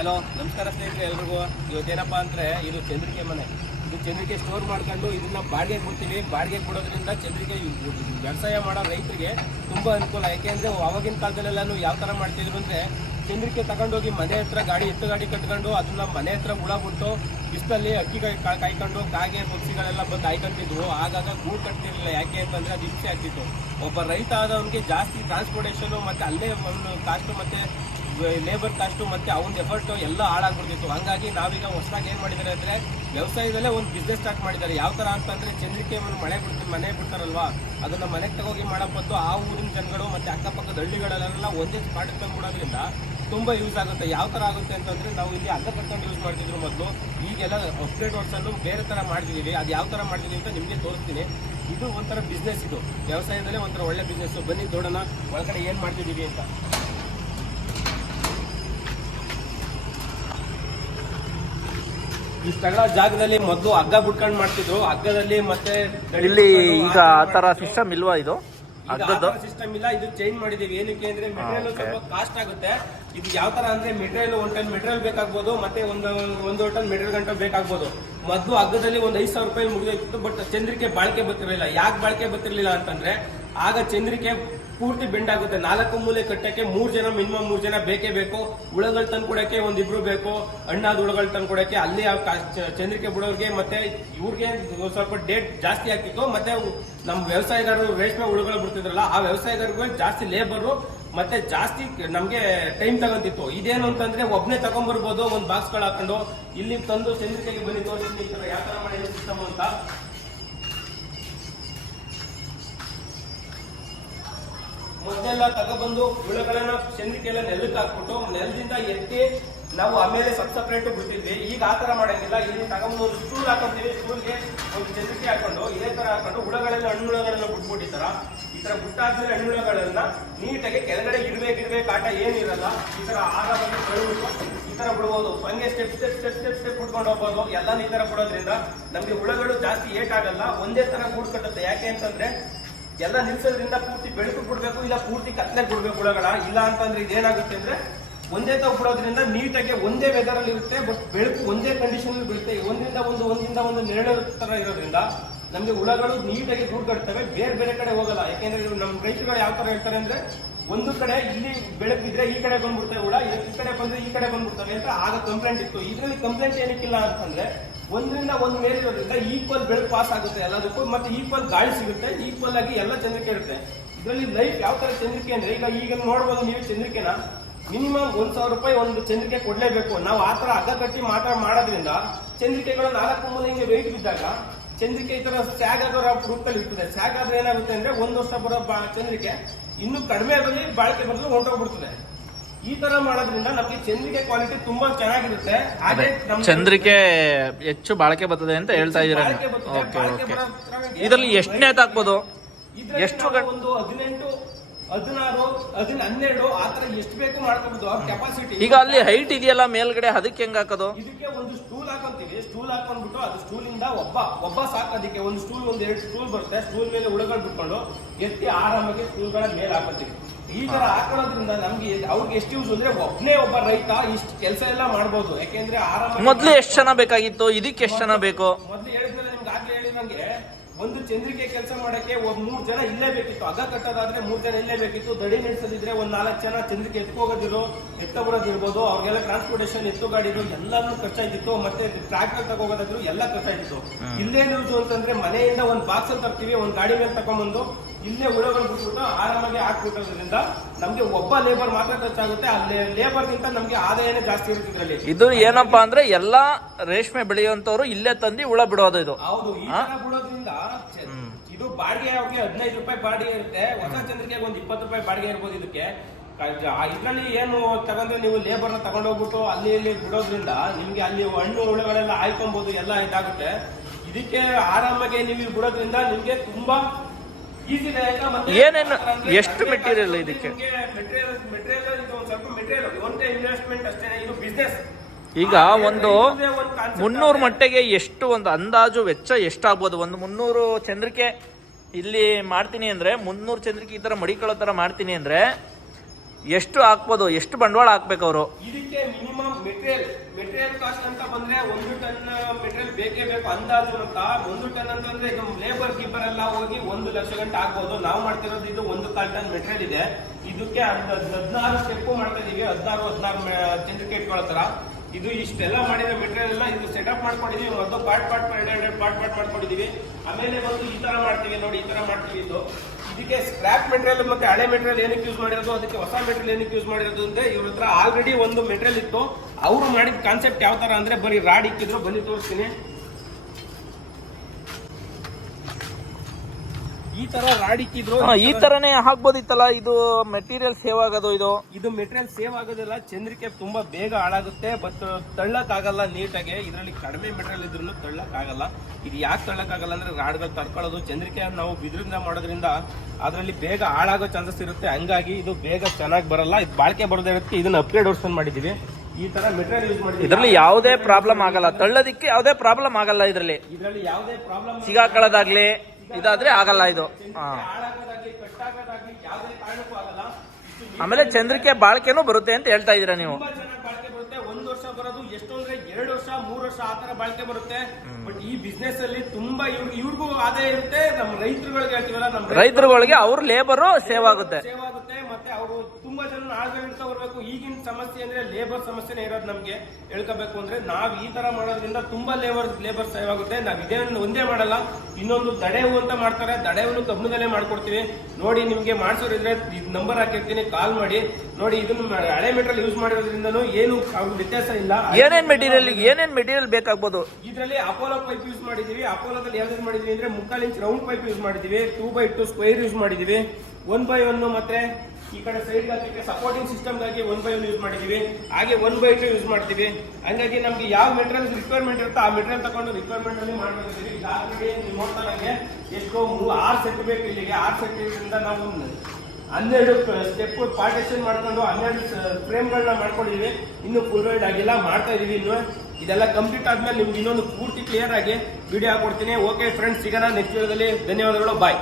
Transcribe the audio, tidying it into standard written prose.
Hello, ನಮಸ್ಕಾರ ಸ್ನೇಹಿತರೆ ಎಲ್ರಿಗೂ. ಇವತ್ತೇನಪ್ಪ ಅಂದರೆ ಇದು ಚಂದ್ರಿಕೆ ಮನೆ. ಇದು ಚಂದ್ರಿಕೆ ಸ್ಟೋರ್ ಮಾಡ್ಕೊಂಡು ಇದನ್ನ ಬಾಡಿಗೆ ಕೊಡ್ತೀವಿ. ಬಾಡಿಗೆ ಕೊಡೋದ್ರಿಂದ ಚಂದ್ರಿಕೆ ವ್ಯವಸಾಯ ಮಾಡೋ ರೈತರಿಗೆ ತುಂಬ ಅನುಕೂಲ. ಯಾಕೆಂದರೆ ಆವಾಗಿನ ಕಾಲದಲ್ಲೆಲ್ಲೂ ಯಾವ ಥರ ಮಾಡ್ತಿದ್ರು ಅಂದರೆ ಚಂದ್ರಿಕೆ ತಗೊಂಡೋಗಿ ಮನೆ ಹತ್ರ ಎತ್ತು ಗಾಡಿ ಕಟ್ಕೊಂಡು ಅದನ್ನ ಮನೆ ಹತ್ರ ಹುಳ ಬಿಟ್ಟು ಬಿಸಿಲಲ್ಲಿ ಅಕ್ಕಿ ಕಾಯ್ಕೊಂಡು ಕಾಗೆ ಪಕ್ಷಿಗಳೆಲ್ಲ ಬಂದು ಕಾಯ್ಕೊಂತಿದ್ವು. ಆಗಾಗ ಗೂಡು ಕಟ್ತಿರ್ಲಿಲ್ಲ. ಯಾಕೆ ಅಂತಂದರೆ ಅದು ಹಿಂಸೆ ಆಗ್ತಿತ್ತು. ಒಬ್ಬ ರೈತ ಆದವನಿಗೆ ಜಾಸ್ತಿ ಟ್ರಾನ್ಸ್ಪೋರ್ಟೇಷನು ಮತ್ತು ಅಲ್ಲೇ ಒಂದು ಕಾಸ್ಟು ಮತ್ತು ಲೇಬರ್ ಕಾಸ್ಟು ಮತ್ತು ಅವನ ಎಫರ್ಟು ಎಲ್ಲ ಹಾಳಾಗ್ಬಿಡ್ತಿತ್ತು. ಹಾಗಾಗಿ ನಾವೀಗ ಹೊಸದಾಗಿ ಏನು ಮಾಡಿದ್ದಾರೆ ಅಂದರೆ ವ್ಯವಸಾಯದಲ್ಲೇ ಒಂದು ಬಿಸ್ನೆಸ್ ಸ್ಟಾರ್ಟ್ ಮಾಡಿದ್ದಾರೆ. ಯಾವ ಥರ ಅಂತಂದರೆ ಚಂದ್ರಿಕೆ ಮನೆ ಬಿಡ್ತಾರಲ್ವಾ, ಅದನ್ನು ಮನೆಗೆ ತಗೋಗಿ ಮಾಡೋ ಬದಲು ಆ ಊರಿನ ಜನಗಳು ಮತ್ತು ಅಕ್ಕಪಕ್ಕದ ಹಳ್ಳಿಗಳಲ್ಲೆಲ್ಲ ಒಂದೇ ಸ್ಪಾಟಿಗೆ ತಂದುಬಿಡೋದ್ರಿಂದ ತುಂಬ ಯೂಸ್ ಆಗುತ್ತೆ. ಯಾವ ಥರ ಆಗುತ್ತೆ ಅಂತಂದರೆ ನಾವು ಇಲ್ಲಿ ಹಗ್ಗ ಕಟ್ಕೊಂಡು ಯೂಸ್ ಮಾಡ್ತಿದ್ರು ಮೊದಲು. ಈಗೆಲ್ಲ ಅಪ್ಗ್ರೇಡ್ ವರ್ಸನ್ನು ಬೇರೆ ಥರ ಮಾಡ್ತಿದ್ದೀವಿ. ಅದು ಯಾವ ಥರ ಮಾಡ್ತಿದ್ದೀವಿ ಅಂತ ನಿಮಗೆ ತೋರಿಸ್ತೀನಿ. ಇದು ಒಂಥರ ಬಿಸ್ನೆಸ್. ಇದು ವ್ಯವಸಾಯದಲ್ಲೇ ಒಂಥರ ಒಳ್ಳೆ ಬಿಸ್ನೆಸ್ಸು. ಬನ್ನಿ ನೋಡೋಣ ಒಳಗಡೆ ಏನು ಮಾಡ್ತಿದ್ದೀವಿ ಅಂತ. ಇಷ್ಟೆಲ್ಲ ಜಾಗದಲ್ಲಿ ಮೊದಲು ಹಗ್ಗ ಬಿಟ್ಕೊಂಡು ಮಾಡ್ತಿದ್ರು. ಹಗ್ಗದಲ್ಲಿ ಮತ್ತೆ ಇಲ್ಲಿ ಈಗ ಆ ತರ ಸಿಸ್ಟಮ್ ಇಲ್ವಾ? ಇದು ಸಿಸ್ಟಮ್ ಇಲ್ಲ. ಇದು ಚೇಂಜ್ ಮಾಡಿದೀವಿ. ಏನಕ್ಕೆ ಅಂದ್ರೆ ಮೆಟೀರಿಯಲ್ ಸ್ವಲ್ಪ ಕಾಸ್ಟ್ ಆಗುತ್ತೆ. ಇದು ಯಾವ ತರ ಅಂದ್ರೆ ಮೆಟೀರಿಯಲ್ 1 ಟನ್ ಮೆಟೀರಿಯಲ್ ಬೇಕಾಗ್ಬೋದು, ಮತ್ತೆ ಒಂದು ಟನ್ ಮೆಟೀರಿಯಲ್ ಗಂಟೆ ಬೇಕಾಗ್ಬೋದು. ಮೊದಲು ಹಗ್ಗದಲ್ಲಿ ಒಂದು 5,000 ರೂಪಾಯಿ ಮುಗಿದಿತ್ತು. ಬಟ್ ಚಂದ್ರಿಕೆ ಬಾಳಿಕೆ ಬರ್ತಿರ್ಲಿಲ್ಲ. ಯಾಕೆ ಬಾಳಿಕೆ ಬರ್ತಿರ್ಲಿಲ್ಲ ಅಂತಂದ್ರೆ ಆಗ ಚಂದ್ರಿಕೆ ಪೂರ್ತಿ ಬೆಂಡ್ ಆಗುತ್ತೆ. 4 ಮೂಲೆ ಕಟ್ಟಕ್ಕೆ 3 ಜನ ಮಿನಿಮಮ್ 3 ಜನ ಬೇಕೇ ಬೇಕು. ಹುಳಗಳು ತಂದ್ಕೊಡಕ್ಕೆ ಒಂದಿಬ್ರು ಬೇಕು. ಹಣ್ಣಾದ ಹುಳಗಳು ತಂದ್ಕೊಡಕ್ಕೆ ಅಲ್ಲಿ ಚಂದ್ರಿಕೆ ಬಿಡೋರ್ಗೆ ಮತ್ತೆ ಇವ್ರಿಗೆ ಸ್ವಲ್ಪ ಡೇಟ್ ಜಾಸ್ತಿ ಆಗ್ತಿತ್ತು. ಮತ್ತೆ ನಮ್ಮ ವ್ಯವಸಾಯಗಾರರು ರೇಷ್ಮೆ ಹುಳುಗಳು ಬಿಡ್ತಿದ್ರಲ್ಲ, ಆ ವ್ಯವಸಾಯಗಾರರಿಗೆ ಜಾಸ್ತಿ ಲೇಬರು ಮತ್ತೆ ಜಾಸ್ತಿ ನಮ್ಗೆ ಟೈಮ್ ತಗೊಂತಿತ್ತು. ಇದೇನು ಅಂತಂದ್ರೆ ಒಬ್ನೇ ತಗೊಂಡ್ಬರ್ಬೋದು. ಒಂದು ಬಾಕ್ಸ್ಗಳು ಹಾಕೊಂಡು ಇಲ್ಲಿ ತಂದು ಚಂದ್ರಿಕೆಗೆ ಬನ್ನಿ ತೋರಿಸ್ತೀನಿ ಯಾವ ತರ ಮಾಡಿದ್ರೆ ಸಿಸ್ಟಮ್ ಅಂತ. ಮೊದಲೆಲ್ಲ ತಗೊಬಂದು ಹುಳುಗಳನ್ನ ಚಂದ್ರಿಕೆಲ್ಲ ನೆಲಕ್ಕೆ ಹಾಕ್ಬಿಟ್ಟು ನೆಲದಿಂದ ಎತ್ತಿ ನಾವು ಆಮೇಲೆ ಸಪ್ರೇಟ್ ಬಿಡ್ತಿದ್ವಿ. ಈಗ ಆ ತರ ಮಾಡಂಗಿಲ್ಲ. ಇಲ್ಲಿ ತಗೊಂಡು ಒಂದು ಸ್ಟೂಲ್ ಹಾಕೊಂತೀವಿ. ಸ್ಟೂಲ್ಗೆ ಒಂದು ಚಂದ್ರಿಕೆ ಹಾಕೊಂಡು ಇದೇ ತರ ಹಾಕೊಂಡು ಹುಳುಗಳೆಲ್ಲ ಹಣ್ಣುಗಳನ್ನ ಬಿಟ್ಬಿಟ್ಟಿರ್ತಾರ. ಈ ತರ ಬಿಟ್ಟಾದ್ಮೇಲೆ ಹಣ್ಣುಗಳನ್ನ ನೀಟಾಗಿ ಕೆಳಗಡೆ ಇರ್ಬೇಕು ಕಾಟ ಏನಿರಲ್ಲ. ಈ ತರ ಆರಾಮಾಗಿ ಕಳ್ಬಿಟ್ಟು ಈ ತರ ಬಿಡ್ಬೋದು. ಹಂಗೆ ಸ್ಟೆಪ್ ಬಿಟ್ಕೊಂಡು ಹೋಗ್ಬೋದು. ಎಲ್ಲ ಈ ತರ ಬಿಡೋದ್ರಿಂದ ನಮ್ಗೆ ಹುಳುಗಳು ಜಾಸ್ತಿ ಏಟಾಗಲ್ಲ. ಒಂದೇ ತರ ಗೂಡು ಕಟ್ಟುತ್ತೆ. ಯಾಕೆ ಅಂತಂದ್ರೆ ಎಲ್ಲ ನಿಲ್ಸೋದ್ರಿಂದ ಪೂರ್ತಿ ಬೆಳಕು ಬಿಡ್ಬೇಕು, ಇಲ್ಲ ಪೂರ್ತಿ ಕತ್ಲೆ ಬಿಡ್ಬೇಕು ಹುಳಗಳ. ಇಲ್ಲ ಅಂತಂದ್ರೆ ಇದೇನಾಗುತ್ತೆ ಅಂದ್ರೆ ಒಂದೇ ತಾವು ಬಿಡೋದ್ರಿಂದ ನೀಟಾಗಿ ಒಂದೇ ವೆದರ್ ಅಲ್ಲಿ ಇರುತ್ತೆ. ಬಟ್ ಬೆಳಕು ಒಂದೇ ಕಂಡೀಷನ್ ಬೀಳುತ್ತೆ. ಒಂದಿಂದ ಒಂದು ನೆರಳು ತರ ಇರೋದ್ರಿಂದ ನಮ್ಗೆ ಹುಳಗಳು ನೀಟಾಗಿ ಗೂಡು ಕಟ್ತವೆ. ಬೇರೆ ಕಡೆ ಹೋಗಲ್ಲ. ಯಾಕೆಂದ್ರೆ ನಮ್ಮ ರೈತರುಗಳು ಯಾವ ತರ ಹೇಳ್ತಾರೆ ಅಂದ್ರೆ ಒಂದು ಕಡೆ ಇಲ್ಲಿ ಬೆಳಕಿದ್ರೆ ಈ ಕಡೆ ಬಂದ್ಬಿಡ್ತವೆ ಹುಳ, ಈ ಕಡೆ ಬಂದ್ರೆ ಈ ಕಡೆ ಬಂದ್ಬಿಡ್ತವೆ ಅಂತ ಆಗ ಕಂಪ್ಲೇಂಟ್ ಇತ್ತು. ಇದರಲ್ಲಿ ಕಂಪ್ಲೇಂಟ್ ಏನಕ್ಕಿಲ್ಲ ಅಂತಂದ್ರೆ ಒಂದರಿಂದ ಒಂದು ಮೇಲೆ ಇರೋದ್ರಿಂದ ಈಕ್ವಲ್ ಬೆಳಕು ಪಾಸ್ ಆಗುತ್ತೆ ಎಲ್ಲದಕ್ಕೂ. ಮತ್ತೆ ಈಕ್ವಲ್ ಗಾಳಿ ಸಿಗುತ್ತೆ. ಈಕ್ವಲ್ ಆಗಿ ಎಲ್ಲ ಚಂದ್ರಿಕೆ ಇರುತ್ತೆ. ಇದರಲ್ಲಿ ಲೈಫ್ ಯಾವ ತರ ಚಂದ್ರಿಕೆ ಅಂದ್ರೆ ಈಗ ನೋಡ್ಬೋದು ನೀವು ಚಂದ್ರಿಕೆನ ಮಿನಿಮಮ್ 1,000 ರೂಪಾಯಿ ಒಂದು ಚಂದ್ರಿಕೆ ಕೊಡ್ಲೇಬೇಕು. ನಾವು ಆ ತರ ಹಗ್ಗ ಕಟ್ಟಿ ಮಾಡೋದ್ರಿಂದ ಚಂದ್ರಿಕೆಗಳು 4 ಮೂಲೆ ಹಿಂಗೆ ವೆಯ್ಟ್ ಬಿದ್ದಾಗ ಚಂದ್ರಿಕೆ ಈ ತರ ಸ್ಯಾಗ್ ಆಗೋ ರೂಪದಲ್ಲಿ ಇರ್ತದೆ. ಸ್ಯಾಗ್ ಆದ್ರೆ ಏನಾಗುತ್ತೆ ಅಂದ್ರೆ 1 ವರ್ಷ ಬರೋ ಚಂದ್ರಿಕೆ ಇನ್ನು ಕಡಿಮೆ ಬರಲಿ ಬಾಳಿಕೆ ಬರಲು ಹೊಂಟೋಗ್ಬಿಡ್ತದೆ. ಈ ತರ ಮಾಡೋದ್ರಿಂದ ನಮ್ಗೆ ಚಂದ್ರಿಕೆ ಕ್ವಾಲಿಟಿ ತುಂಬಾ ಚೆನ್ನಾಗಿರುತ್ತೆ. ಹಾಗೆ ಚಂದ್ರಿಕೆ ಹೆಚ್ಚು ಬಾಳಿಕೆ ಬರ್ತದೆ ಅಂತ ಹೇಳ್ತಾ ಇದ್ದೀರಾ? ಇದರಲ್ಲಿ ಎಷ್ಟು ನೇತು ಹಾಕ್ಬೋದು? ಎಷ್ಟು ಒಂದು 18, 16, 12 ಆತರ ಎಷ್ಟು ಬೇಕು ಮಾಡ್ಕೋಬಹುದು. ಅವ್ರ ಕೆಪಾಸಿಟಿ. ಈಗ ಅಲ್ಲಿ ಹೈಟ್ ಇದೆಯಲ್ಲ ಮೇಲ್ಗಡೆ, ಅದಕ್ಕೆ ಹೆಂಗ್ ಹಾಕೋದು? ಇದಕ್ಕೆ ಒಂದು ಸ್ಟೂಲ್ ಹಾಕೊಂತೀವಿ. ಸ್ಟೂಲ್ ಹಾಕೊಂಡ್ಬಿಟ್ಟು ಅದು ಸ್ಟೂಲ್ ಇಂದ ಒಬ್ಬ ಸಾಕು. ಅದಕ್ಕೆ ಒಂದು ಸ್ಟೂಲ್ 2 ಸ್ಟೂಲ್ ಬರುತ್ತೆ. ಸ್ಟೂಲ್ ಮೇಲೆ ಹುಳುಗಳು ಬಿಟ್ಕೊಂಡು ಎತ್ತಿ ಆರಾಮಾಗಿ ಸ್ಟೂಲ್ಗಳ ಮೇಲೆ ಹಾಕೋತೀವಿ. ಈ ತರ ಹಾಕೊಳ್ಳೋದ್ರಿಂದ ನಮ್ಗೆ ಅವ್ರಿಗೆ ಎಷ್ಟು ಯೂಸ್ ಅಂದ್ರೆ ಒಬ್ಬ ರೈತ ಇಷ್ಟು ಕೆಲಸ ಎಲ್ಲ ಮಾಡ್ಬೋದು. ಯಾಕೆಂದ್ರೆ ಆರಾಮ. ಮೊದ್ಲು ಎಷ್ಟು ಜನ ಬೇಕಾಗಿತ್ತು, ಇದಕ್ಕೆ ಎಷ್ಟು ಜನ ಬೇಕು? ಮೊದ್ಲು ಹೇಳಿದ್ಮೇಲೆ ನಿಮ್ಗೆ ಆಗ್ಲೇ ಹೇಳಿದಂಗೆ ಒಂದು ಚಂದ್ರಿಕೆ ಕೆಲಸ ಮಾಡಕ್ಕೆ 3 ಜನ ಇಲ್ಲೇ ಬೇಕಿತ್ತು. ಹಗ್ಗ ಕಟ್ಟೋದಾದ್ರೆ 3 ಜನ ಇಲ್ಲೇ ಬೇಕಿತ್ತು. ದಡಿ ನಡೆಸೋದಿದ್ರೆ 4 ಜನ ಚಂದ್ರಿಕೆ ಎತ್ಕೊಬರೋದಿರ್ಬೋದು. ಅವ್ರಿಗೆಲ್ಲ ಟ್ರಾನ್ಸ್ಪೋರ್ಟೇಷನ್ ಎತ್ತು ಗಾಡಿಗಳು ಎಲ್ಲಾನು ಖರ್ಚಾಯ್ತಿತ್ತು. ಮತ್ತೆ ಟ್ರಾಕ್ಟರ್ ತಗೋಬೋದಾದ್ರು ಎಲ್ಲ ಖರ್ಚಾಯ್ತಿತ್ತು. ಇಲ್ಲೇ ಯೂಸ್ ಅಂತಂದ್ರೆ ಮನೆಯಿಂದ ಒಂದು ಬಾಕ್ಸ್ ಅಲ್ಲಿ ತರ್ತೀವಿ, ಒಂದು ಗಾಡಿ ಮೇಲೆ ತಗೊಂಡ್ಬಂದು ಇಲ್ಲೇ ಹುಳುಗಳು ಬಿಟ್ಬಿಟ್ಟು ಆರಾಮಾಗಿ ಹಾಕ್ಬಿಟ್ಟೋದ್ರಿಂದ ನಮ್ಗೆ ಒಬ್ಬ ಲೇಬರ್ ಮಾತ್ರ ಖರ್ಚಾಗುತ್ತೆ. ಅಲ್ಲಿ ಲೇಬರ್ ಗಿಂತ ನಮ್ಗೆ ಆದಾಯನೇ ಜಾಸ್ತಿ ಇರುತ್ತೆ ಇದರಲ್ಲಿ. ಇದು ಏನಪ್ಪಾ ಅಂದ್ರೆ ಎಲ್ಲಾ ರೇಷ್ಮೆ ಬೆಳೆಯುವಂತವ್ರು ಇಲ್ಲೇ ತಂದು ಹುಳ ಬಿಡೋದು. ಇದು ಹೌದು. ಈ ತರ ಬಿಡೋದ್ರಿಂದ ಇದು ಬಾಡಿಗೆ ಅವ್ರಿಗೆ 15 ರೂಪಾಯಿ ಬಾಡಿಗೆ ಇರುತ್ತೆ. ಹೊಸ ಚಂದ್ರಿಕೆಗೆ ಒಂದು 20 ರೂಪಾಯಿ ಬಾಡಿಗೆ ಇರ್ಬೋದು. ಇದಕ್ಕೆ ಇದ್ರಲ್ಲಿ ಏನು ತಗೊಂಡ್ರೆ ನೀವು ಲೇಬರ್ನ ತಗೊಂಡೋಗ್ಬಿಟ್ಟು ಅಲ್ಲಿ ಇಲ್ಲಿ ಬಿಡೋದ್ರಿಂದ ನಿಮ್ಗೆ ಅಲ್ಲಿ ಹಣ್ಣು ಹುಳುಗಳೆಲ್ಲ ಆಯ್ಕೊಬಹುದು. ಎಲ್ಲ ಇದಾಗುತ್ತೆ. ಇದಕ್ಕೆ ಆರಾಮಾಗಿ ನೀವು ಬಿಡೋದ್ರಿಂದ ನಿಮ್ಗೆ ತುಂಬಾ ಏನೇನು ಎಷ್ಟು ಮೆಟೀರಿಯಲ್ ಇದಕ್ಕೆ? ಈಗ ಒಂದು 300 ಮಟ್ಟಿಗೆ ಎಷ್ಟು ಒಂದು ಅಂದಾಜು ವೆಚ್ಚ ಎಷ್ಟಾಗ್ಬೋದು? ಒಂದು 300 ಚಂದ್ರಿಕೆ ಇಲ್ಲಿ ಮಾಡ್ತೀನಿ ಅಂದ್ರೆ 300 ಚಂದ್ರಿಕೆ ಈ ತರ ಮಡಿಕೊಳ್ಳೋ ತರ ಮಾಡ್ತೀನಿ ಅಂದ್ರೆ ಎಷ್ಟು ಹಾಕ್ಬೋದು, ಎಷ್ಟು ಬಂಡವಾಳ ಹಾಕ್ಬೇಕು ಅವರು? ಇದಕ್ಕೆ ಮಿನಿಮಮ್ ಮೆಟೀರಿಯಲ್ ಕಾಸ್ಟ್ ಅಂತ ಬಂದ್ರೆ 1 ಟನ್ ಮೆಟೀರಿಯಲ್ ಬೇಕೇ ಬೇಕು ಅಂದಾಜು ಅಂತ. 1 ಟನ್ ಅಂತಂದ್ರೆ ಈಗ ಲೇಬರ್ ಗೀಬರ್ ಎಲ್ಲ ಹೋಗಿ 1 ಲಕ್ಷ ಗಂಟೆ ಆಗ್ಬೋದು. ನಾವು ಮಾಡ್ತಿರೋದು ಇದು 1.25 ಟನ್ ಮೆಟೀರಿಯಲ್ ಇದೆ. ಇದಕ್ಕೆ 16 ಸ್ಟೆಪ್ ಮಾಡ್ತಾ ಇದೀವಿ, 16 ಚಂದ್ರಿಕೆ ಇಟ್ಕೊಳ್ಳೋ ತರ. ಇದು ಇಷ್ಟೆಲ್ಲ ಮಾಡಿದ ಮೆಟೀರಿಯಲ್ ಎಲ್ಲ ಇದು ಸೆಟಪ್ ಮಾಡ್ಕೊಂಡಿದೀವಿ. ಒಂದು ಪಾರ್ಟ್ ಮಾಡ್ಕೊಂಡಿದೀವಿ. ಆಮೇಲೆ ಬಂದು ಈ ತರ ಮಾಡ್ತೀವಿ ನೋಡಿ, ಈ ತರ ಮಾಡ್ತೀವಿ. ಇದಕ್ಕೆ ಸ್ಕ್ರಾಪ್ ಮೆಟೀರಿಯಲ್ ಮತ್ತೆ ಹಳೆ ಮೆಟೀರಿಯಲ್ ಏನಕ್ಕೆ ಯೂಸ್ ಮಾಡಿರೋದು, ಅದಕ್ಕೆ ಹೊಸ ಮೆಟೀರಿಯಲ್ ಏನಕ್ಕೆ ಯೂಸ್ ಮಾಡಿರೋದು ಅಂದ್ರೆ ಇವ್ರ ಹತ್ರ ಆಲ್ರೆಡಿ ಒಂದು ಮೆಟೀರಿಯಲ್ ಇತ್ತು. ಅವರು ಮಾಡಿದ ಕಾನ್ಸೆಪ್ಟ್ ಯಾವ ತರ ಅಂದ್ರೆ ಬರೀ ರಾಡ್ ಇಕ್ಕಿದ್ರು, ಬನ್ನಿ ತೋರಿಸ್ತೀನಿ. ಈ ತರ ರಾಡ್ ಇಕ್ಕಿದ್ರು, ಈ ತರನೇ ಹಾಕ್ಬೋದಿತ್ತಲ್ಲ. ಇದು ಮೆಟೀರಿಯಲ್ ಸೇವ್ ಆಗೋದು. ಇದು ಮೆಟೀರಿಯಲ್ ಸೇವ್ ಆಗೋದಿಲ್ಲ. ಚಂದ್ರಿಕೆ ತುಂಬಾ ಬೇಗ ಹಾಳಾಗುತ್ತೆ, ಬಟ್ ತಳ್ಳಕ್ ಆಗಲ್ಲ ನೀಟಾಗಿ. ಇದರಲ್ಲಿ ಕಡಿಮೆ ಮೆಟೀರಿಯಲ್ ಇದ್ರೂ ತಳ್ಳಕ್ ಆಗಲ್ಲ. ಇದು ಯಾಕೆ ತಳ್ಳಕ್ ಆಗಲ್ಲ ಅಂದ್ರೆ ರಾಡ್ಗಳು ತಡ್ಕೊಳ್ಳೋದು. ಚಂದ್ರಿಕೆ ನಾವು ಬಿದ್ರಿಂದ ಮಾಡೋದ್ರಿಂದ ಅದರಲ್ಲಿ ಬೇಗ ಹಾಳಾಗೋ ಚಾನ್ಸಸ್ ಇರುತ್ತೆ. ಹಂಗಾಗಿ ಇದು ಬೇಗ ಚೆನ್ನಾಗಿ ಬರಲ್ಲ. ಇದು ಬಾಳಿಕೆ ಬರೋದೇ ಇರುತ್ತೆ. ಇದನ್ನ ಅಪ್ಗ್ರೇಡ್ ವರ್ಷನ್ ಮಾಡಿದೀವಿ. ಈ ತರ ಮೆಟೀರಿಯಲ್ ಯೂಸ್ ಮಾಡಿದ್ವಿ. ಇದರಲ್ಲಿ ಯಾವುದೇ ಪ್ರಾಬ್ಲಮ್ ಆಗಲ್ಲ, ತಳ್ಳೋದಿಕ್ಕೆ ಯಾವುದೇ ಪ್ರಾಬ್ಲಮ್ ಆಗಲ್ಲ. ಇದರಲ್ಲಿ ಯಾವುದೇ ಪ್ರಾಬ್ಲಮ್ ಸಿಗಾಕೊಳ್ಳೋದಾಗ್ಲಿ ಇದಾದ್ರೆ ಆಗಲ್ಲ. ಇದು ಹಾಳಾಗೋದಾಗ್ಲಿ ಕಟ್ಟಾಗೋದಾಗ್ಲಿ ಯಾವುದೇ ಕಾರಣಕ್ಕೂ ಆಗಲ್ಲ. ಆಮೇಲೆ ಚಂದ್ರಿಕೆ ಬಾಳಿಕೆನೂ ಬರುತ್ತೆ ಅಂತ ಹೇಳ್ತಾ ಇದೀರಾ ನೀವು? ತುಂಬಾ ಚೆನ್ನಾಗಿ ಬಾಳಿಕೆ ಬರುತ್ತೆ. 1 ವರ್ಷ ಬರೋದು, ಎಷ್ಟು ಅಂದ್ರೆ 2 ವರ್ಷ 3 ವರ್ಷ ಆ ತರ ಬಾಳಿಕೆ ಬರುತ್ತೆ. ಬಟ್ ಈ ಬಿಸ್ನೆಸ್ ಅಲ್ಲಿ ತುಂಬಾ ಇವ್ರಿಗೂ ಆದಾಯ ಇರುತ್ತೆ. ನಮ್ಮ ರೈತರುಗಳಿಗೆ ಹೇಳ್ತೀವಲ್ಲ, ನಮ್ಮ ರೈತರುಗಳಿಗೆ ಅವ್ರ ಲೇಬರ್ ಸೇವ್ ಆಗುತ್ತೆ. ಮತ್ತೆ ಅವರು ತುಂಬಾ ಜನ ಆಳ್ಗಳು ಇಡ್ತಾ ಬರ್ಬೇಕು. ಈಗಿನ ಸಮಸ್ಯೆ ಅಂದ್ರೆ ಲೇಬರ್ ಸಮಸ್ಯೆನೇ ಇರೋದು. ನಮ್ಗೆ ಹೇಳ್ಕೋಬೇಕು ಅಂದ್ರೆ ನಾವ್ ಈ ತರ ಮಾಡೋದ್ರಿಂದ ತುಂಬಾ ಲೇಬರ್ ಸೇವ್ ಆಗುತ್ತೆ. ನಾವ್ ಇದೇ ಒಂದೇ ಮಾಡಲ್ಲ, ಇನ್ನೊಂದು ದಡೆವು ಅಂತ ಮಾಡ್ತಾರೆ. ದಡೆವನ್ನು ಕಬ್ಬಿಣದಲ್ಲೇ ಮಾಡ್ಕೊಡ್ತೀವಿ. ನೋಡಿ, ನಿಮ್ಗೆ ಮಾಡ್ಸೋರಿದ್ರೆ ನಂಬರ್ ಹಾಕಿರ್ತೀನಿ, ಕಾಲ್ ಮಾಡಿ. ನೋಡಿ, ಇದನ್ನ ಹಳೆ ಮೆಟೀರಿಯಲ್ ಯೂಸ್ ಮಾಡಿರೋದ್ರಿಂದನೂ ಏನು ವ್ಯತ್ಯಾಸ ಇಲ್ಲ. ಏನೇನ್ ಮೆಟೀರಿಯಲ್ ಬೇಕಾಗ್ಬೋದು? ಇದರಲ್ಲಿ ಅಪೋಲೋ ಪೈಪ್ ಯೂಸ್ ಮಾಡಿದೀವಿ. ಅಪೋಲೋದಲ್ಲಿ ಯಾವ್ದು ಮಾಡಿದೀವಿ ಅಂದ್ರೆ 3/4 ಇಂಚ್ ರೌಂಡ್ ಪೈಪ್ ಯೂಸ್ ಮಾಡಿದೀವಿ. 2x2 ಸ್ಕ್ವೇರ್ ಯೂಸ್ ಮಾಡಿದೀವಿ. 1x1 ಮತ್ತೆ ಈ ಕಡೆ ಸೈಡ್ ಹಾಕಕ್ಕೆ ಸಪೋರ್ಟಿಂಗ್ ಸಿಸ್ಟಮ್ ಗಾಗಿ 1x1 ಯೂಸ್ ಮಾಡಿದೀವಿ. ಹಾಗೆ 1x2 ಯೂಸ್ ಮಾಡ್ತೀವಿ. ಹಂಗಾಗಿ ನಮ್ಗೆ ಯಾವ ಮೆಟೀರಿಯಲ್ ರಿಕ್ವೈರ್ಮೆಂಟ್ ಇರುತ್ತೋ ಆ ಮೆಟೀರಿಯಲ್ ತಗೊಂಡು ರಿಕ್ವೈರ್ಮೆಂಟ್ ಅಲ್ಲಿ ಮಾಡ್ಕೊಂಡಿದ್ದೀವಿ. ನೀವು ನೋಡ್ತಾ ನಂಗೆ ಎಷ್ಟು 6 ಸೆಟ್ ಬೇಕು. ಇಲ್ಲಿಗೆ 6 ಸೆಟ್ ಇರೋದ್ರಿಂದ ನಾವು 12 ಸ್ಟೆಪ್ ಪಾರ್ಟಿಷನ್ ಮಾಡ್ಕೊಂಡು 12 ಫ್ರೇಮ್ಗಳನ್ನ ಮಾಡ್ಕೊಂಡಿದೀವಿ. ಇನ್ನು ಫುಲ್ ರೈಡ್ ಆಗಿಲ್ಲ, ಮಾಡ್ತಾ ಇದೀವಿ. ಇನ್ನು ಇದೆಲ್ಲ ಕಂಪ್ಲೀಟ್ ಆದ್ಮೇಲೆ ನಿಮ್ಗೆ ಇನ್ನೊಂದು ಪೂರ್ತಿ ಕ್ಲಿಯರ್ ಆಗಿ ವಿಡಿಯೋ ಹಾಕೊಡ್ತೀನಿ. ಓಕೆ ಫ್ರೆಂಡ್ಸ್, ಸಿಗೋಣ ನೆಕ್ಸ್ಟ್ ವಿಡಿಯೋದಲ್ಲಿ. ಧನ್ಯವಾದಗಳು, ಬಾಯ್.